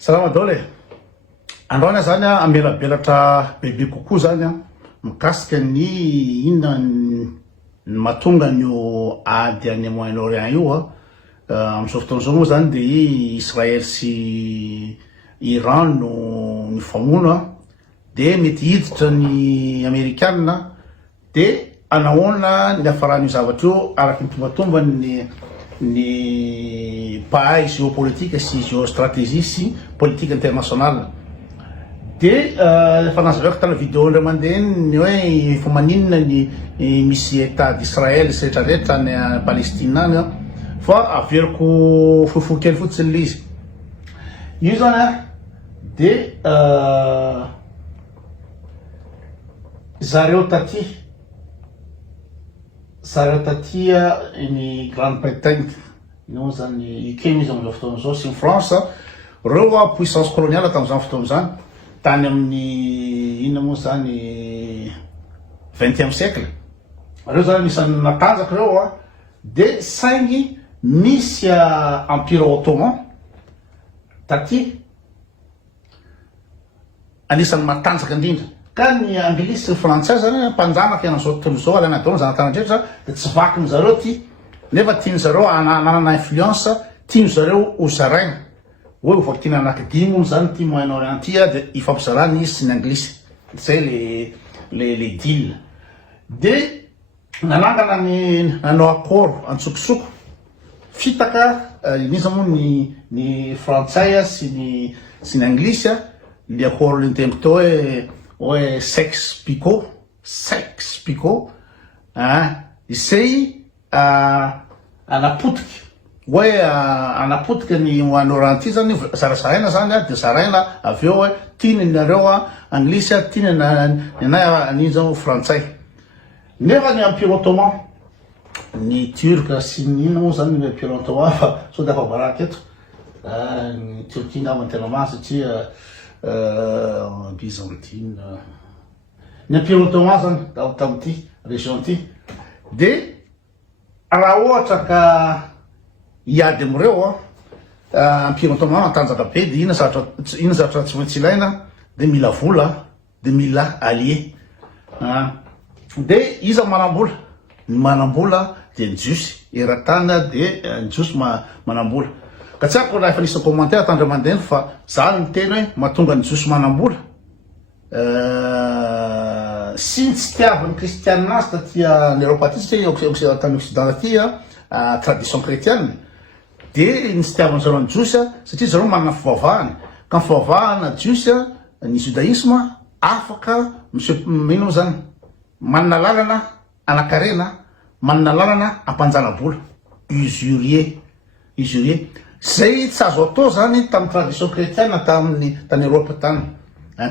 Salama dole. Androana zany amela belatra bebe kokoa zany mikasika ny inona ny mahatonga ny ady any Moyen-Orient io amin'izao fotoana zao moa zany de Israël sy Iran no mifamono de mety hiditra ny Amerikanina de anahoana ny afaran'io zavatra io araky ny tombatombany ny pahay géopolitique sy géostratégie sy politique internationale de fanazavako tana vidéo ndray mandeha ny hoe fa maninona ny misy état d'Israël sy rehetrarehetra ny Palestine any fa averiko fohifohy kely fotsiny le izy io zany de zareo taty ny Grande-Bretagne ino zany UK izy am'izao fotoana zao sy France reo puissance coloniale tam'izany fotoana zany tany amin'ny inona moa zany 20e siècle reo zany misy natanjaka reo de saingy misy empire ottoman taty anisan'ny matanjaka indrindra ka ny anglisy sy frantsay zany mpanjanaka an'izao tontolo zao alana dao zanatanadratra de tsy vaky zareo ty nefa tiany zareo ananana influence tiany zareo ho zaraina hoe ho vakina anankidimy moa zany ty Moyen-Orient ty de ifampizarany izy sy ny anglisy zay le deal de nanangana nanao accord antsokosoko fitaka iniza moa ny frantsay sy ny anglisy le accord le tempo teo hoe Sykes-Picot isay anapotiky hoe anapotika ny Moyen-Orient ty zany zarazaraina zany de zaraina aveo hoe tiany nareo anglisy tiany nanay an'iny frantsay nefa ny empire ottoman ny turc sy ny inona moa zany ny empire ottoman fa so de afa baraky eto ny Turquie namany tena masy satria Byzantine ny empire ottoman zany tamty région ty de raha ohatra ka hiady amreo empire ottoman matanjaka be de ina zavatra tsy maintsy ilaina de mila vola de mila allié de iza manambola ny manambola de ny jiosy eratana de ny jiosy manambola ka tsy ako raha efa nisy commentaire tandra mandeha fa zany ny teny hoe mahatonga ny jiosy manambola sy ny tsy tiavan'ny kristianina azy taty ny Europa ty satria tany Occident ty tradition chrétienne de ny tsy tiavany zareo ny jiosy satria zareo manana fivavahany ka ny fivavahana jiosy ny judaïsme afaka ino zany manana lalana anakarena manana lalana ampanjanabola usurier zay tsy azo atao zany tamin'ny tradition chrétienne tany Europe tany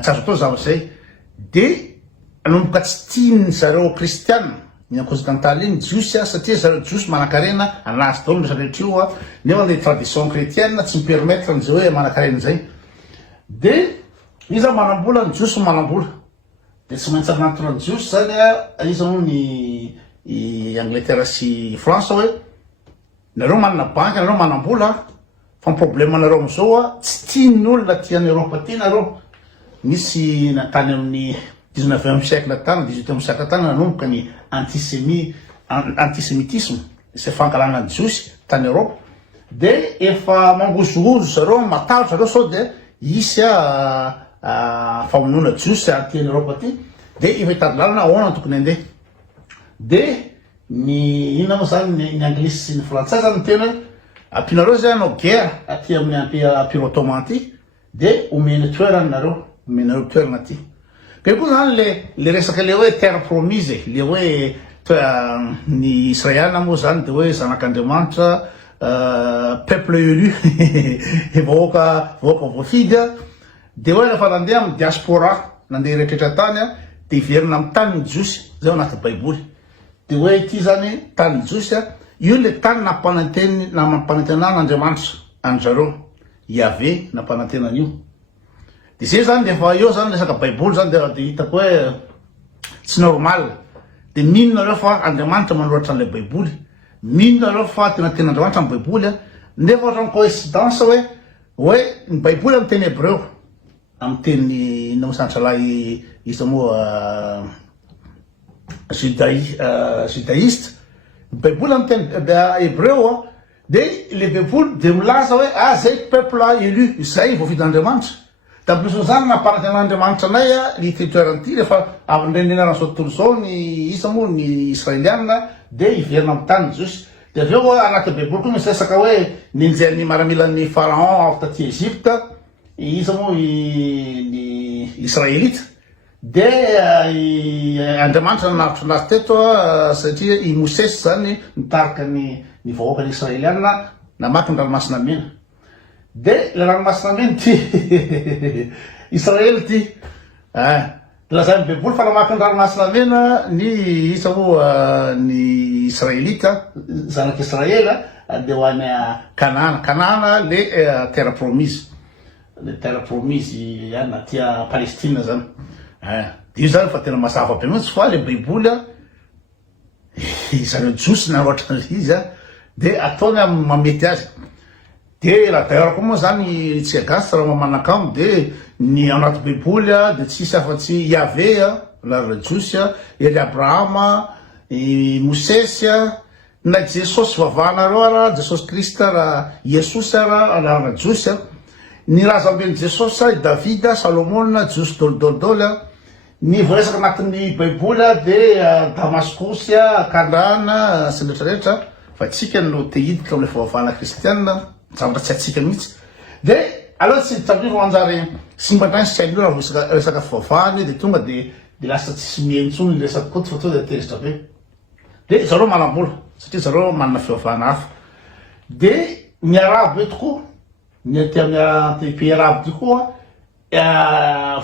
tsy azo atao zavazay de anomboka tsy tiany zareo kristianina ny occidentale iny jiosy satria zareo jiosy manakarena anazy dao rehetrarehetra io nefa le tradition chrétienne tsy mipermettre an'izay hoe manakarena zay de iza manambola ny jiosy manambola de tsy maintsy anatona ny jiosy zany iza moa ny Angleterre sy France hoe nareo manana banky nareo manambola fa problème nareo am'izao tsy tiany olona ty any Europe ty nareo misy natany amin'ny 19e siècle tany 18e siècle tany nanomboka ny antisemitisme sy fankalana ny jiosy tany Europe de efa mangozogozo zareo matahotra zareo sao de isy famonona jiosy aty any Europe ty de efa hitady lalana ahoana tokony andeha de ny inona moa zany ny anglisy sy ny frantsay zany tena hoe ampinareo zay anao guerre aty amin'ny empire ottoman ty de omeny toerana toerana ty ka koa zany le resaka le hoe terre promise le hoe ny Israël moa zany de hoe zanak'Andriamanitra peuple élu vahoaka voafidy de hoe rehefa nandeha amin'ny diaspora nandeha rehetraretra tany de iverina amin'ny tany ny jiosy zay anaty baiboly de hoe ity zany tany jiosy io le tany nampanantenan'Andriamanitra anjareo Yahvé nampanantenan'io de zay zany defa eo zany resaka baiboly zany de hitako hoe tsy normal de minonareo fa Andriamanitra manoratra an'ilay baiboly minonareo fa tena ten'Andriamanitra amin'ny baiboly nefa ohatrany coïncidence hoe hoe ny baiboly amin'ny teny hébreu amin'ny teny namosantralahy izy moa judaïste baiboly amin'ny teny hébreu de le baiboly de milaza hoe zay peuple élu zay voavidin'Andriamanitra da ampirisony nampanaten'Andriamanitra anay littératurety rehefa avy nirendrenarana zao tontolo zao ny isa moa ny israeliana de iverina amin'ny tany Jiosy de avy eo anaty baiboly koa misy resaka hoe ninjain'ny maramilan'ny pharaon avy taty Egypte isa moa ny israelita de Andriamanitra nanavitra anazy teto satria i Mosesy zany nitarika ny vahoaka ny israeliana namaky ny ranomasina mena de le ranomasina mena ty Israely ty lazany baiboly fa namaky ny ranomasina mena ny isa moa ny israelita zanak'Israela de ho any Kanana le terre promise any tia Palestine zany io zany fa tena mazava be mihitsy fa le baiboly zareo Jiosy na ohatra izy de ataony amin'ny mamety azy de raha d'ailleurs koa moa zany tsy agasy raha mamanakamo de ny anaty baiboly de tsisy afa-tsy Yahvé la Jiosy ery Abrahama i Mosesy na Jesosy vavanareo raha Jesosy Krista raha Jesosy raha Jiosy ny razamben'i Jesosy i Davida Salomona Jiosy dolidoly ny voaresaka anatin'ny baiboly de Damascus Kanana sy rehetrarehetra fa tsika no te hiditra amle fivavahana kristianina zavatra tsy atsika mihitsy de aloha tsy tsabivo anjary sy mbandrany sy hain'io raha resaka fivavahany de tonga de lasa tsisy mientsony resaky koty fa tonga de teritra be de zareo manambola satria zareo manana fivavahana hafa de ny arabo eto koa ny ty pays arabo ty koa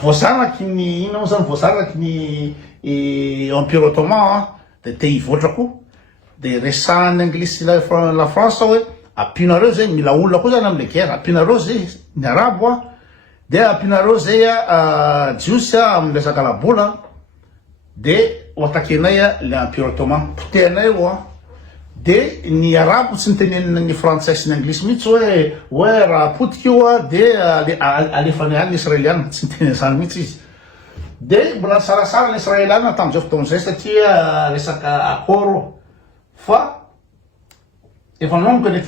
voazanaky ny ino moa zany voazanaky ny empire ottoman de te hivoatra koa de resahan'ny anglisy la France hoe ampinareo zay mila olona koa zany amle guerre ampinareo zay ny arabo de ampinareo zay Jiosy amin'ny resaka labola de oatakenay le empire ottoman potehanay de ny arabo tsy nitenenina ny frantsay sy ny anglisy mihitsy hoe raha potika io de alefany any ny israeliana tsy nitenena zany mihitsy izy de mbola sarasara ny israeliana tam'izay fotoan'izay satria resaka accord fa efa nanomboka ny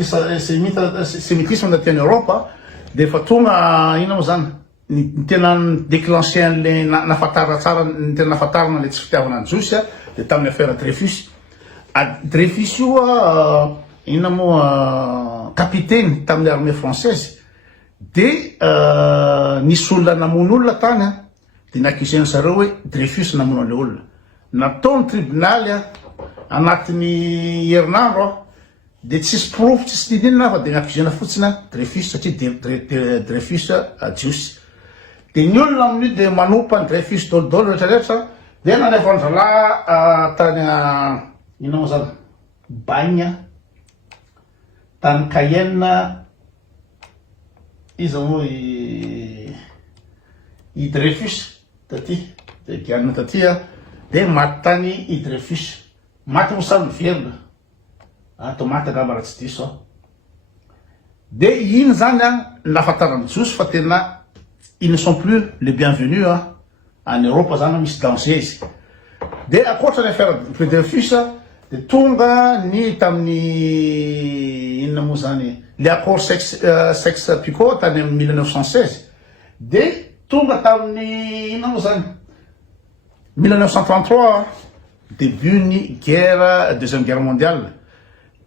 sémitisme ndaty any Europa de efa tonga ina moa zany ny tena déclenché an'le nafatara tsara ny tena nafatarana le tsy fitiavana ny Jiosy de tamin'ny affaire Dreyfus Dreyfus io ina moa capitaine tamin'ny armée française de nisy olona namono olona tany de naccuseny zareo hoe Dreyfus namono an'le olona nataony tribunaly anatin'ny herinandro de tsisy proof tsisy dinina fa de naccusena fotsiny Dreyfus satria Dreyfus Jiosy de ny olona amin'io de manompa ny Dreyfus dolidoly rehetrarehetra de nanefa andrala tany ina moa zany Bagne tany Cayenne izy moa i Dreyfus taty de gianina taty de maty tany i Dreyfus maty moa samy verina to maty angamba raha tsy diso de iny zany nafatarany Jiosy fa tena ils ne sont plus les bienvenus en Europe zany misy danger izy de akoatra ny affaire Dreyfus de tonga ny tamin'ny inona moa zany le accord Sykes-Picot tany amin'ny 1916 de tonga tamin'ny inona moa zany 1933 début ny deuxième guerre mondiale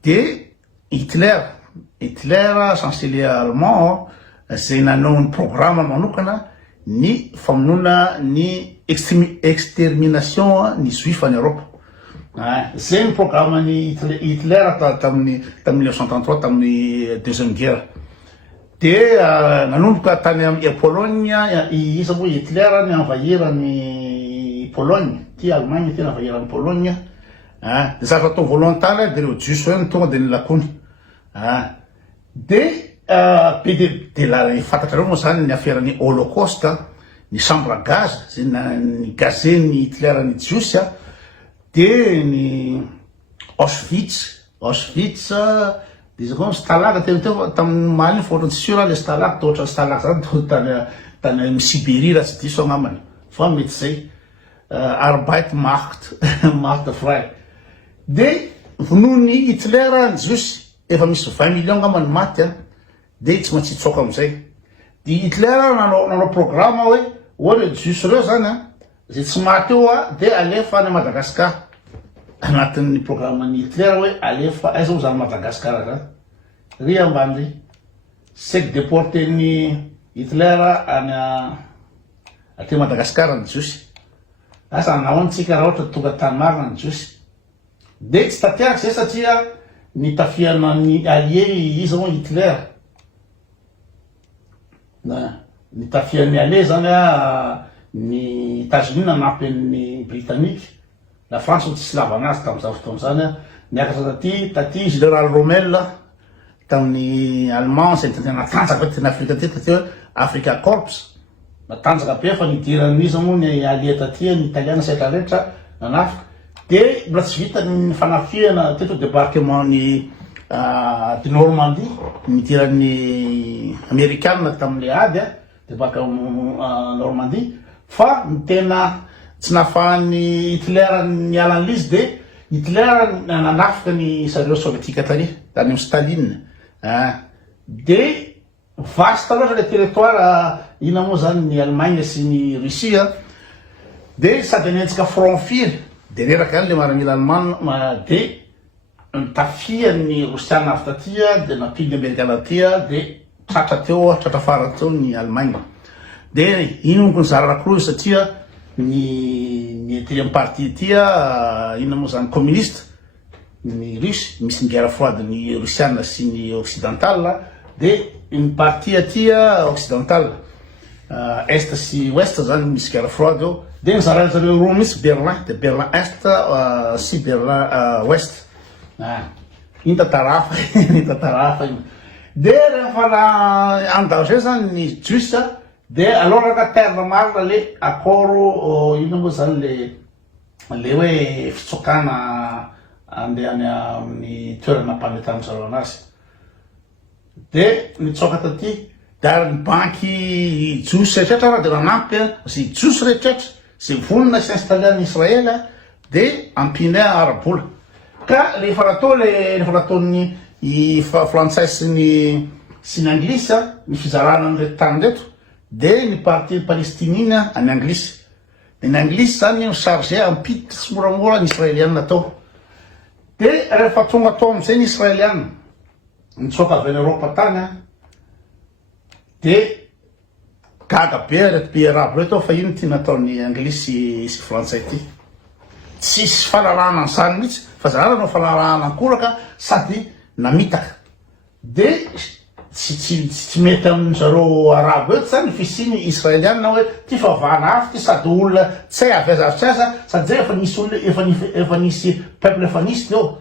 de Hitler chancelier allemand zay nanao ny programme manokana ny famonona ny extermination ny juif en Europe zay ny programme ny Hitler tamin'ny 1933 tamin'ny deuxième guerre de nanomboka tany amin'ny Pologne izy moa Hitler ny envahir ny Pologne ty Allemagne ty navahira ny Pologne de zavatra atao voalohany tany de reo Jiosy hoe tonga de nilakony de be de la fantatrareo moa zany ny affaire ny Holocauste ny chambre à gaz zay ny gazeny Hitler ny Jiosy de ny Auschwitz de izy koa ny Stalag tamin'ny maliny fa ohatrany tsy sura le Stalag toa ohatran'ny Stalag zany tany amin'ny Siberia raha tsy diso angambany fa mety zay Arbeit macht frei. De vonoiny Hitler ny Jiosy efa misy 20 millions angambany maty de tsy maintsy hitsoaka amizay. De Hitler nanao programme hoe ohatry Jiosy reo zany zay tsy maty eo de alefa any Madagasikara. Anatin'ny programme ny Hitler hoe alefa aiza moa zany Madagasikara zany. Ry ambany ry. Sek déporté ny Hitler any aty Madagasikara ny Jiosy. Asa nahoantsika raha ohatra tonga tany marina ny Jiosy. De tsy tatiako zay satria ny tafiana ny allié izy moa Hitler. Ny tafian'ny allié zany ny États-Unis nanampy ny Britannique. La France tsy sy lava anazy tamin'izao fotoana zany miakatra taty général Rommel tamin'ny Allemand zay natanjaka teny Afrika ty taty hoe Africa Corps. Natanjaka be fa nidiran'izy moa ny allié taty ny Italiana setra rehetra nanafika. De mbola tsy vita ny fanafiana teto débarquement ny de Normandie nidiran'ny Amerikanina tamin'le ady débarquement Normandie fa ny tena tsy nahafahan'ny Hitler niala an'izy de Hitler nanafika ny zareo sovietika tany amin'ny Staline. De vaste loatra le territoire ina moa zany ny Allemagne sy ny Russie de sady anentsika front firy de reraka any le maramila Allemagne de tafian'ny Rosiana avy tatya de nampily Amerikana tya de tratra fara teo ny Allemagne. De ino moko ny zara-rakolo satria ny trième partie tya ina moa zany communiste ny Russe misy guerre froide ny Russiana sy ny occidental de une partie atia occidental est sy ouest zany misy guerre froide eo de ny zareo roa misy Berlin de Berlin est sy Berlin ouest. Iny tatarafa iny tatarafa iny. De rehefa andao zany ny Jiosy de aloraka terre marina le accord ino moa zany le hoe fitsokana andehany amin'ny toerana mpanetana zareo anazy. De nitsoka taty de ary ny banky Jiosy rehetraretra raha de nanampy sy Jiosy rehetraretra zay vonona sy installé any Israela de ampinay arabola. Ka rehefa nataony frantsay sy ny anglisy ny fizarana an'reto tany reto de ny parti palestinina any anglisy. De ny anglisy zany ny chargé ampiditra sy moramora ny israeliana tao. De rehefa tonga tao am'izay ny israeliana nitsoka avy any Europa tany de gaga be reto be arabo reto fa ino ty nataony anglisy sy frantsay ty. Tsisy fahalalahana an'izany mihitsy fa zareo no fahalalahana ankoraka sady namitaka. De tsy mety amin'zareo arabo eto zany fisiny israeliana hoe ty favana afy ty sady olona tsy hay avy aza aza sady zay efa nisy olona efa nisy peuple efa nisy teo.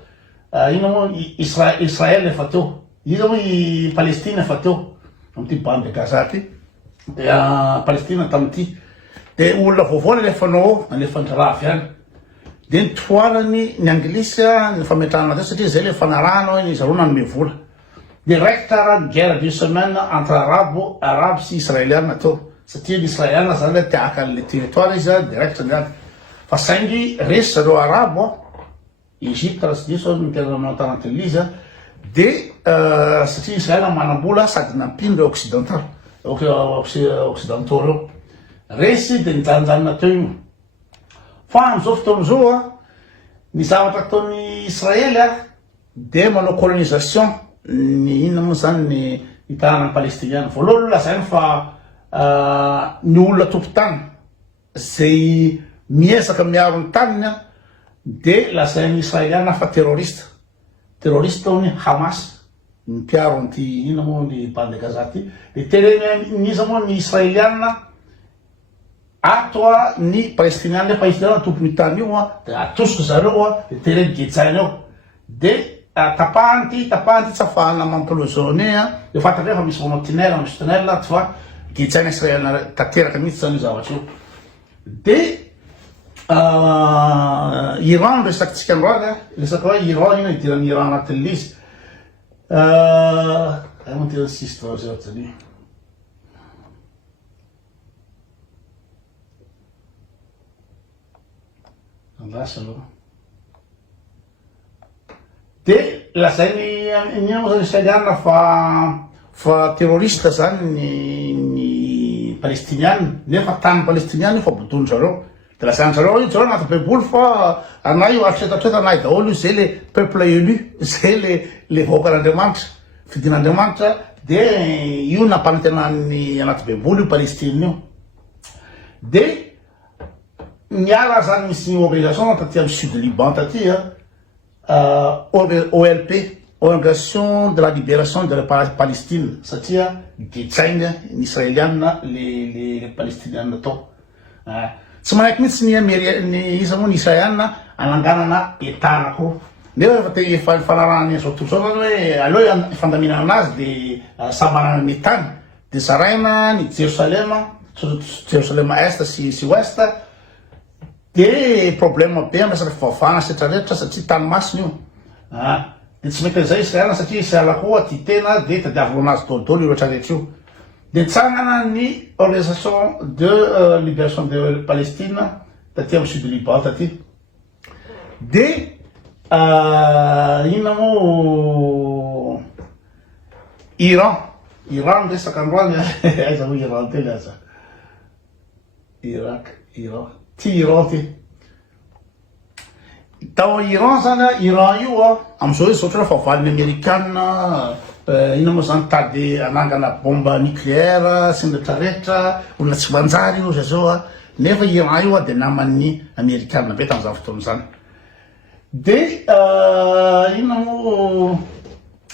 Ino moa Israel efa teo. Izy moa Palestine efa teo am'ty bande de Gaza ty. Palestine tam'ty. De olona vaovao alefanao alefandraha avy any. De nitohanany ny anglisy ny fametrahana teo satria zay le fanarahana hoe ny zareo nanome vola. De raikitra raha guerre d'une semaine entre arabe sy israeliana teo satria ny israeliana zany le tiaka an'le territoire izy de raikitra niany. Fa saingy resy zareo arabo Egypte raha tsy diso ny tena manotanatin'le izy de satria israeliana manambola sady nampindreo occidental occidentaux reo resy de nijanjanona teo iny. Fa am'izao fotoana zao ny zavatra ataony Israely de manao colonisation ny inona moa zany ny tanàna palestiniana. Voalohany lazainy fa ny olona tompon-tany zay miezaka miaro ny taniny de lazainy israeliana fa terroriste taony Hamas ny mpiaro an'ty inona moa ny bande de Gaza ty. De tereniza moa ny israeliana ato ny palestiniana le palestiniana tompony tany io de atosiko zareo de tereny gejainy eo de tapahany ty tsy afahana mampilozone de fantatra fa misy manao tunnel misy tunnel ty fa gejainy israeliana tanteraka mihitsy zany io zavatra io. De Iran resaky tsika androany resaky hoe Iran ino idiran'ny Iran anatin'le izy Vamos ter assist aos outros ali. Andasse aloha. Dia lazainy ny israeliana fa terroriste zany ny palestiniana, nefa tany palestiniana io fa bodony zareo. De lazainy zareo io zareo anaty baiboly fa anay io atretratreta anay daholo io zay le peuple élu, zay le vahoakan'Andriamanitra, fidin'Andriamanitra, de io nampanantenany anaty baiboly io Palestine io. De niara zany misy organisation taty amin'ny sud Liban taty OLP, Organisation de la Libération de la Palestine, satria ditsaigny ny israeliana le palestiniana tao. Tsy manaiky mihitsy ny iza moa ny israeliana ananganana etana koa. Nefa efa fanarahany zao tontolo zao zany hoe aleo ifandaminana anazy de sambanana ny tany de zaraina ny Jerusalema Est sy Ouest de problème be amy resaky fivavahana setra rehetra satria tany masina io. De tsy mety an'izay israeliana satria Israela koa tia tena de tadiavina anazy dôlodôlo io rehetra rehetra io. De nitsangana ny Organisation de Libération de Palestine taty amin'ny sud Liban taty. De inona mo Iran resaka androany aiza ho Iran teny aza Iran ty tao Iran zany Iran io amizao izy ohatra fa valin'ny Amerikanina inona moa zany tady anangana bomba nucléaire sy ny rehetrarehetra olona tsy manjary io zao nefa Iran io de naman'ny Amerikanina be tam'izany fotoana zany. De inona mo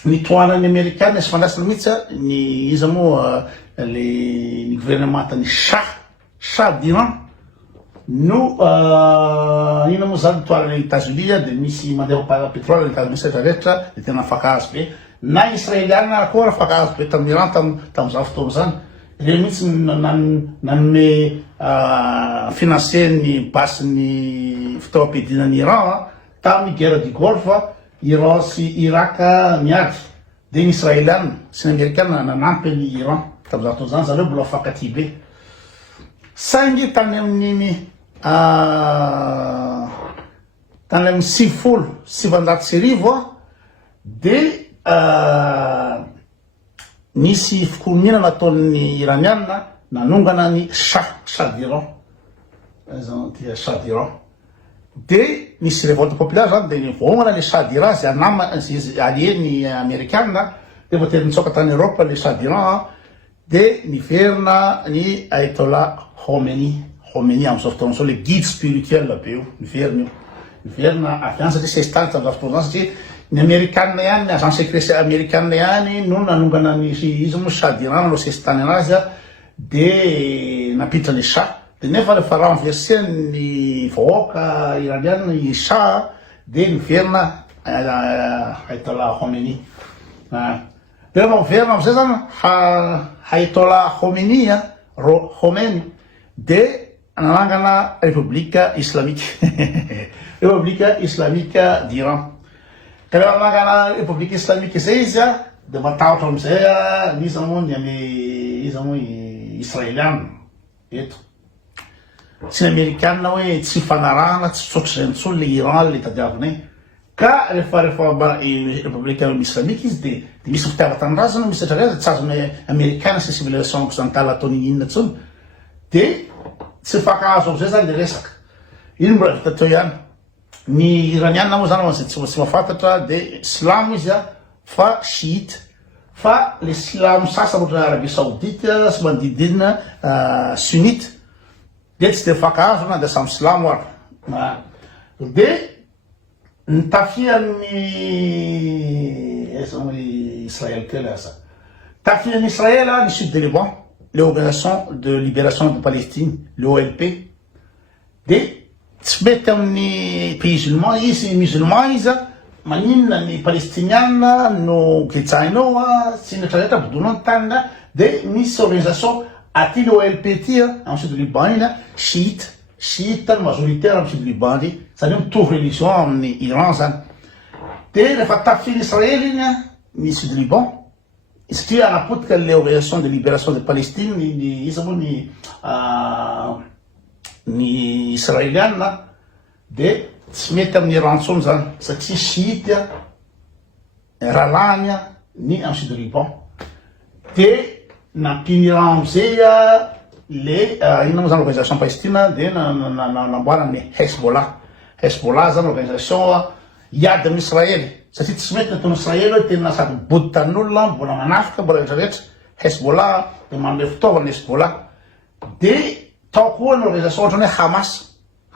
nitohanan'ny Amerikanina sy fandraisana mihitsy ny iza moa ny gouvernementany Shah d'Iran no inona moa zany nitohanan'ny États-Unis de misy mandeha pétrole misy rehetrarehetra de tena afaka be na israeliana koa afaka be tamin'ny Iran tam'izany fotoana zany. Ireo mihitsy nanome financé ny basin'ny fitaovam-piadinan'ny Iran tamin'ny guerre du Golfe, Iran sy Irak niady. De ny israeliana sy ny amerikana nanampy ny Iran tam'izany fotoana zany zareo mbola afankatỳ be. Saingy tany amin'ny sivanjato sy arivo de nisy fikoronina nataon'ny iraniana nanongana ny Shah d'Iran. Shah d'Iran. De nisy révolte populaire zany de nivohana le Shah d'Iran zay alieny amerikanina de voatery nitsoka tany Europe le Shah d'Iran de niverina ny Ayatollah Khomeini am'izao fotoana zao le guide spirituel be io niverina avy any satria sestany tam'izao fotoana zany satria ny amerikanina ihany, agent secret amerikanina ihany no nanongana ny izy moa Shah d'Iran nanao sestany anazy de napitra ny Shah. De nefa rehefa renversé ny vahoaka iraniana ny Shah de niverina Ayatollah Khomeini. De niverina am'izay zany Ayatollah Khomeini de nanangana République Islamique République Islamique d'Iran. Ka rehefa nanangana République Islamique zay izy de matahotra am'izay iza moa israeliana eto tsy ny amerikanina hoe tsy fanarahana tsy tsotry zay nitsony le Iran le tadiavinay. Ka rehefa République Islamique izy de misy fitiavatany razana misy rehetrarehetra tsy azony amerikana sy civilisation occidentale ataony inona tsony de tsy fakahazo am'izay zany le resaka. Ino mbola vita teo ihany. Ny iraniana moa zany tsy mahafantatra de silamo izy fa chiite. Fa le silamo sasany ohatra Arabie Saoudite sy manodidina sunnite de tsy de fakahazo na de samy silamo ary. De nitafian'ny Israël teo lasa. Tafian'ny Israël ny sud de Liban, l'Organisation de Libération de Palestine, le OLP. De tsy mety amin'ny pays musulman izy maninona ny palestiniana no getsahinao tsy netrarehetra bodonao ny tanina de misy organisation aty le OLP ty amin'ny sud Liban iny chiite no majoritaire amin'ny sud Liban ry zany hoe mitovy religion amin'ny Iran zany. De rehefa tafian'ny Israely iny ny sud Liban satria anapotika le organisation de libération de Palestine izy moa ny israéliana de tsy mety amin'ny Iran intsony zany satria chiite ralahany ny amin'ny sud Liban de nampiny Iran amizay le ino moa zany organisation Palestine de namboarana ny Hezbollah zany organisation iady amin'ny Israely satria tsy mety nataony Israely hoe tena sady body tanin'olona mbola manafika mbola rehetrarehetra Hezbollah de manome fitaovana Hezbollah de tao koa ny organisation ohatrany hoe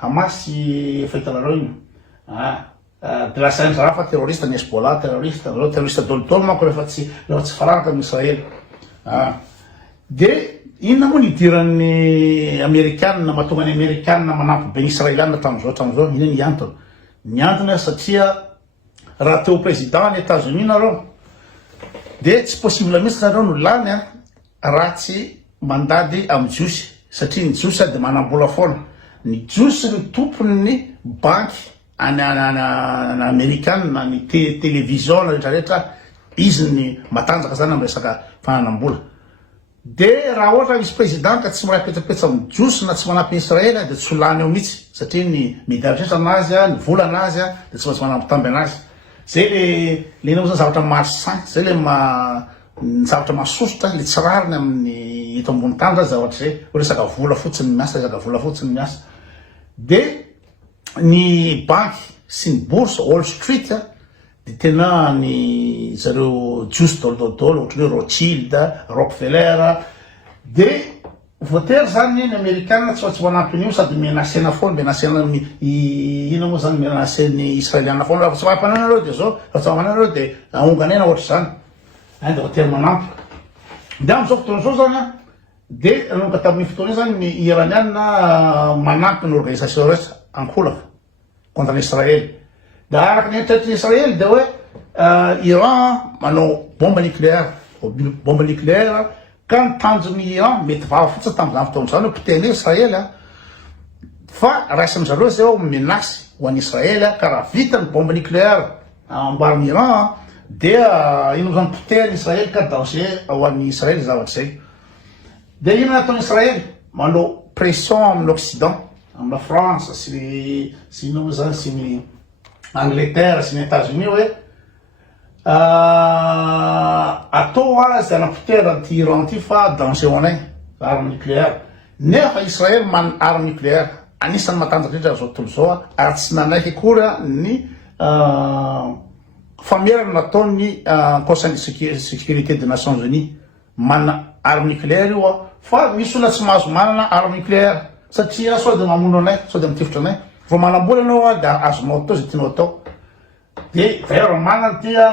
Hamas fahitanareo iny de lasa raha fa terroriste ny Hezbollah terroriste dolotolo manko rehefa tsy fararaka amin'ny Israely de inona moa nidiran'ny Amerikanina mahatonga ny Amerikanina manampy be ny Israeliana tam'izao ina ny antony satria raha teo président ny États-Unis nareo de tsy possible mihitsy nareo no lany raha tsy mandady amin'ny jiosy satria ny jiosy de manambola foana ny jiosy ny tompony ny banky any Amerikanina ny télévision rehetrarehetra izy ny matanjaka zany amin'ny resaka fananambola de raha ohatra vice président ka tsy mahay petsapetsa amin'ny jiosy na tsy manampy Israely de tsy lany eo mihitsy satria ny médiatrice anazy ny vola anazy de tsy maintsy manampitamby anazy zay le ino moa zany zavatra malsain zay le zavatra masosotra le tsy rariny amin'ny eto ambony tany zany zavatra zay hoe resaka vola fotsiny miasa de ny banky sy ny bourse Wall Street de tena ny zareo jiosy dolodolo ohatry hoe Rothschild Rockefeller de voatery zany ny Amerikanina tsy manampy an'io sady menacena foana ino moa zany menaceny Israeliana foana raha tsy mahampananareo de zao raha tsy mahampananareo de aonganena ohatra zany de voatery manampy de am'izao fotoana zao zany de nanomboka tamin'ny fotoana zany ny iraniana manampy ny organisation rehetra ankolaka contre l'Israël de araka ny eritreritry Israely de hoe Iran manao bombe nucléaire ka ny tanjon'ny Iran mety vava fotsiny tamin'izany fotoana zany hoe potehiny Israely fa raisiny zareo zay ao menasy ho an'ny Israely ka raha vita ny bombe nucléaire ambaran'ny Iran de ino zany potehiny Israely ka danger ho an'ny Israely zavatra zay de ino nataony Israely manao pression amin'ny Occident amin'ny France sy ino moa zany sy ny Angleterre sy ny États-Unis hoe atao azy anapotera ty Iran ty fa danger ho anay arme nucléaire nefa Israely manana arme nucléaire anisany matanjaka indrindra zao tontolo zao ary tsy nanaiky akory ny famerana nataony Conseil de sécurité des Nations Unies manana arme nucléaire io fa misy olona tsy mahazo manana arme nucléaire satria sao de mamono anay sao de mitifitra anay vao manambola anao da azonao atao zay tianao atao de d'ailleurs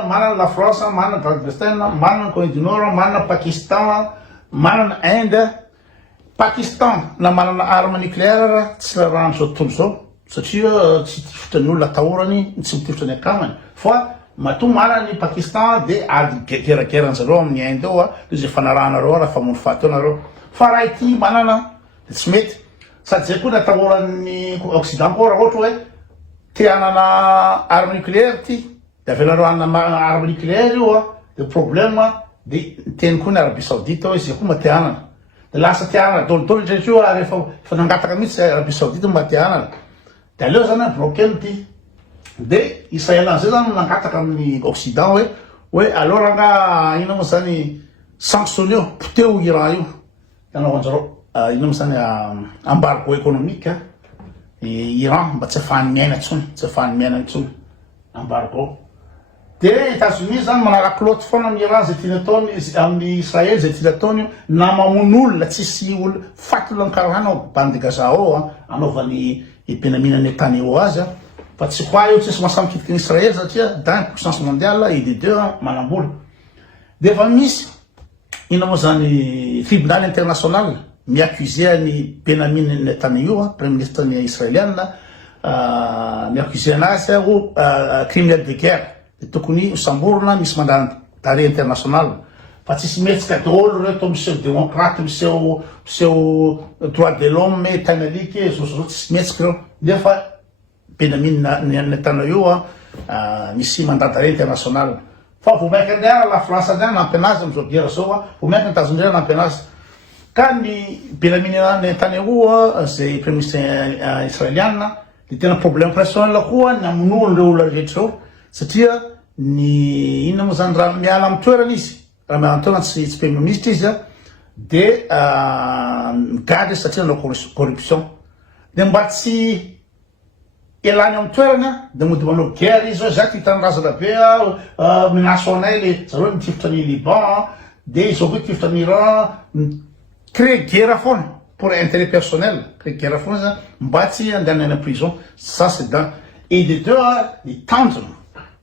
manana la France manana Grande-Bretagne manana Corée du Nord manana Pakistan manana Inde Pakistan na manana arme nucléaire tsy raha zao tontolo zao satria tsy tifitra ny olona atahorany tsy mitifitra ny akamany fa matoa manana ny Pakistan de ady gerageran'zareo amin'ny Inde ao zay fanarahanareo raha famono faty nareo fa raha ity manana de tsy mety sady zay koa natahoran'ny Occident koa raha ohatra hoe te hanana arme nucléaire ty de avelareo hanana arme nucléaire io de problème de teny koa ny Arabie Saoudite hoe zay koa mate hanana de lasa te hanana dolodolo rehetra io rehefa nangataka mihitsy Arabie Saoudite mate hanana de aleo zany bloqué ty de Israel zay zany nangataka amin'ny Occident hoe aleo raha ino moa zany sanctionné poteo Iran io anaovanjareo ino moa zany embargo économique Iran mba tsy afahany miaina intsony embargo de États-Unis zany manaraky loty foana amin'ny Iran zay tiany ataony amin'ny Israely zay tiany ataony na mamono olona tsisy olo faty olona karahana bande Gaza ao anaovany Benjamin Netanyahu azy fa tsy kwa io tsisy masamy kitiky ny Israely satria dans puissance mondiale et des deux manambola de fa misy ino moa zany tribunal international mi-accusé ny Benjamin Netanyahu premier ministre ny israélienne mi-accusé anazy ho criminel de guerre de tokony samborona misy mandana d'arrêt international fa tsisy mihetsika daholo reto miseho démocrate miseho droit de l'homme tanalike zao tsisy mihetsika reo nefa Benjamin Netanyahu misy mandat d'arrêt international fa vomaika andriana la France andriana nampy anazy am'izao guerre zao vomaika ny États-Unis nampy anazy ka ny Benjamin Netanyahu zay premier ministre israéliana de tena problème personnel koa ny amin'olo reo olona rehetra reo satria ny inona moa zany raha miala amin'ny toerana izy raha miala amin'ny toerana tsy premier ministre izy de migady satria nanao corruption de mba tsy elany amin'ny toerana de mody manao guerre izy zao hitany razana be menace anay le zareo nitifitra ny Liban de izao koa tifitra ny Iran créer guerre foana pour intérêt personnel créer guerre foana zany mba tsy andehanany en prison ça c'est dans et de deux ny tanjona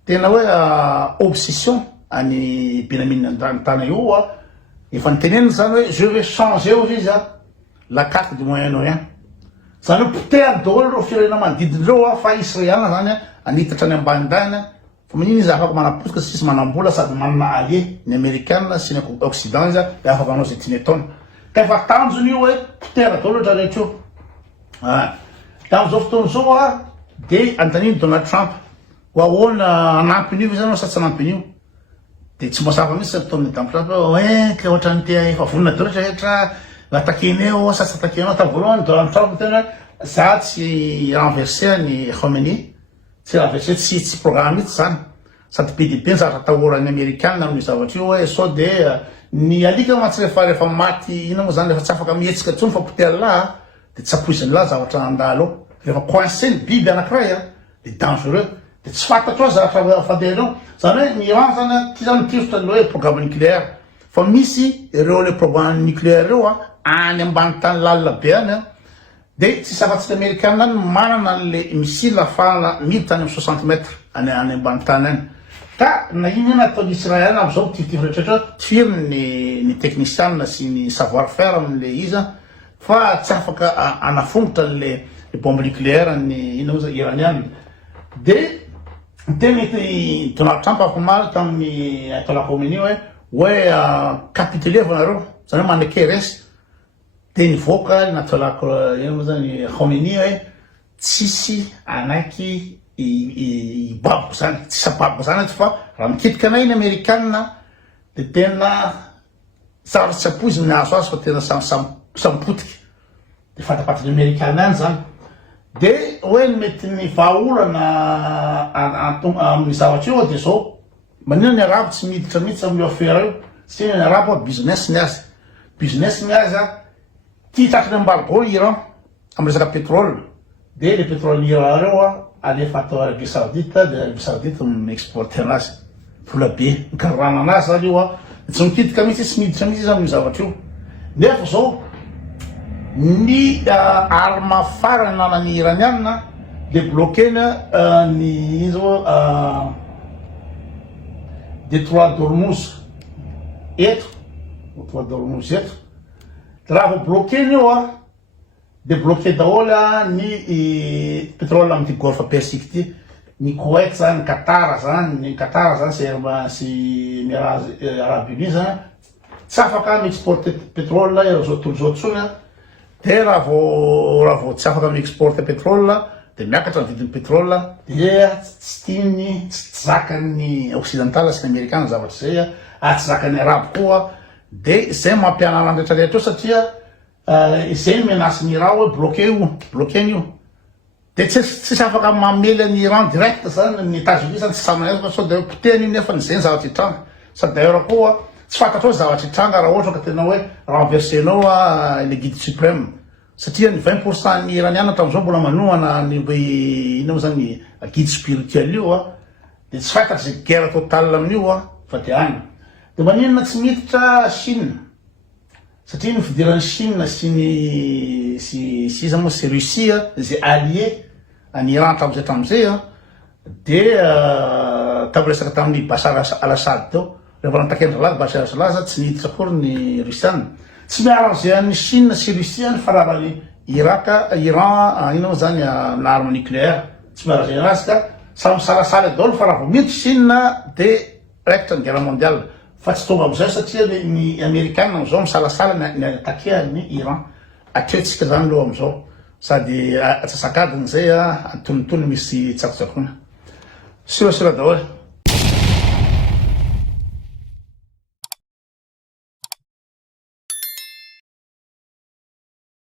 tena hoe obsession any Benjamin Netanyahu efa niteneniny zany hoe je vais changer izy la carte du Moyen-Orient zany hoe potehany daholo reo firenena manodidin'ireo fa Israel zany anitatra ny ambanimbany fa manino izy afaka manapotika sisy manambola sady manana allié ny Américaine sy ny Occident izy de afaka manao zay tiany ataony ka efa tanjony io hoe potera daholo ohatra rehetra io tamin'izao fotoana zao de antaniny Donald Trump ahoana anampin'io zany sa tsy anampin'io de tsy mahasafa mihitsy ataony Donald Trump hoe ka ohatra ny te efa vonina daholo rehetra attaqueneo sa tsy attaquenao ta voalohany Donald Trump tena za tsy renverser ny Khomeini tsy renverser tsy programme mihitsy zany sady be de be ny zavatra atahorany Américaine amin'ny zavatra io hoe sao de ny alika matsy rehefa maty ina moa zany rehefa tsy afaka mihetsika ntsony fa potera lahy de tsy apoiziny lahy zavatra andalo rehefa coincé ny biby anankiray de dangereux de tsy fantatro zavatra fandehanao zany hoe ny Iran zany ty zany mitifitra ny hoe programme nucléaire fa misy ireo le programme nucléaire reo any ambany tany lalina be any de tsy safatsika Américaine any manana le missile afahana miditra any amin'ny 60 mètres any ambany tany any ka na ino ataony Israel am'izao mitifitra rehetrarehetra tifiriny ny technicien sy ny savoir faire amin'le izy fa tsy afaka anafongotra le bombe nucléaire ny ino moa iranienne de teny Donald Trump afamary tamin'ny Ayatollah Khomeini hoe capituler vanareo zany hoe manake resy de nivoaka Ayatollah ino moa zany Khomeini hoe tsisy anaiky ibaboko zany tsisy ababoko zany fa raha mikitika anay ny Américaine de tena zavatra tsy apoizy mihazo azy fa tena sampotika de fantapatany Américaine any zany de hoe mety ny vahaolana amin'ny zavatra io de zao manina ny arabo tsy miditra mihitsy amin'ny affaire io satria ny arabo business ny azy tia tratrany embargo Iran amin'ny resaka pétrole de le pétrole Iran reo alefa atao Arabie Saoudite de Arabie Saoudite mi-exporter anazy vola be mikarana anazy zany io tsy mikitika mihitsy tsy miditra mihitsy izy amin'ny zavatra io nefa zao ny arme farany nanany iranienne de bloquena ny zao détroit d'Ormuz eto détroit d'Ormuz eto raha vo bloquena io de bloqué daholo ny pétrole amin'ny golfe Persique ty ny Kuwait zany ny Qatar zany sy Arabie Unie zany tsy afaka mi-exporter pétrole zao tontolo zao tsony de raha vo tsy afaka mi-exporter pétrole de miakatra ny vidin'ny pétrole de tsy tiany tsy zakany occidental sy ny Américain zavatra zay tsy zakany arabo koa de zay mampianana rehetrarehetra io satria zay menace ny Iran hoe bloqué io de tsy afaka mamela ny Iran direct zany ny États-Unis zany tsy samana sao de potehany io nefa zay ny zavatra hitranga sady d'ailleurs koa tsy fantatro hoe zavatra hitranga raha ohatra ka tena hoe renversenao le guide suprême satria ny 20% ny iraniana hatram'izao mbola manohana ny hoe ino zany guide spirituel io de tsy fantatry zay guerre totale amin'io fa de any de maninona tsy miditra Chine satria ny fidiran'ny Chine sy iza moa sy Russie zay allié any Iran tram'izay de tamin'ny resaka tamin'ny Bashar al-Assad teo rehefa nantakendra lazy Bashar al-Assad tsy niditra akory ny Russiane tsy miarrange any Chine sy Russie ny fararany Iran ino zany na arme nucléaire tsy miarrange anazy ka samy salasala daholo fa raha vo miditra Chine de raikitra ny guerre mondiale fa tsy tonga am'izay satria ny Américaine am'izao misalasala ny attaquer ny Iran atretsika zany loha am'izao sady atsasakadiny zay antonotony misy tsakotsakona sirasira daholo